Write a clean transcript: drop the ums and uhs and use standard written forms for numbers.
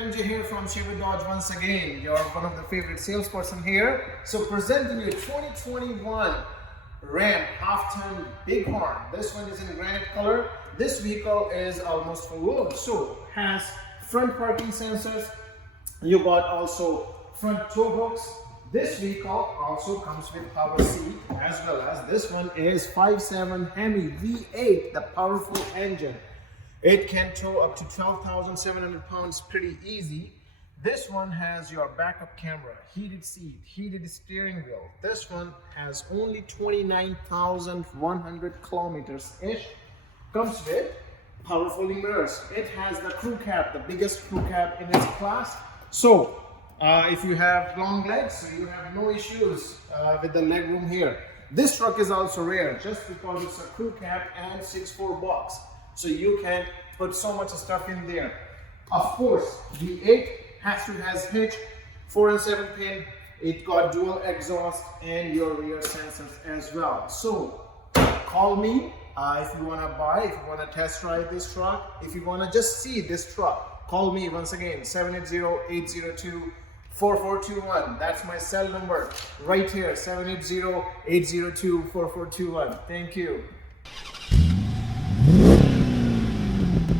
MJ here from Sherwood Dodge once again. You're one of the favorite salesperson here. So presenting you 2021 Ram half-ton Bighorn. This one is in granite color. This vehicle is almost full. So has front parking sensors. You got also front tow hooks. This vehicle also comes with power seat, as well as this one is 5.7 Hemi V8, the powerful engine. It can tow up to 12,700 pounds pretty easy. This one has your backup camera, heated seat, heated steering wheel. This one has only 29,100 kilometers ish. Comes with power folding mirrors. It has the crew cab, the biggest crew cab in its class. So if you have long legs, so you have no issues with the leg room here. This truck is also rare just because it's a crew cab and 6'4" box. So you can put so much stuff in there. Of course, V8 has Hitch, 4 and 7 pin. It got dual exhaust and your rear sensors as well. So call me if you want to buy, if you want to test drive this truck, if you want to just see this truck. Call me once again, 780-802-4421. That's my cell number right here, 780-802-4421. Thank you.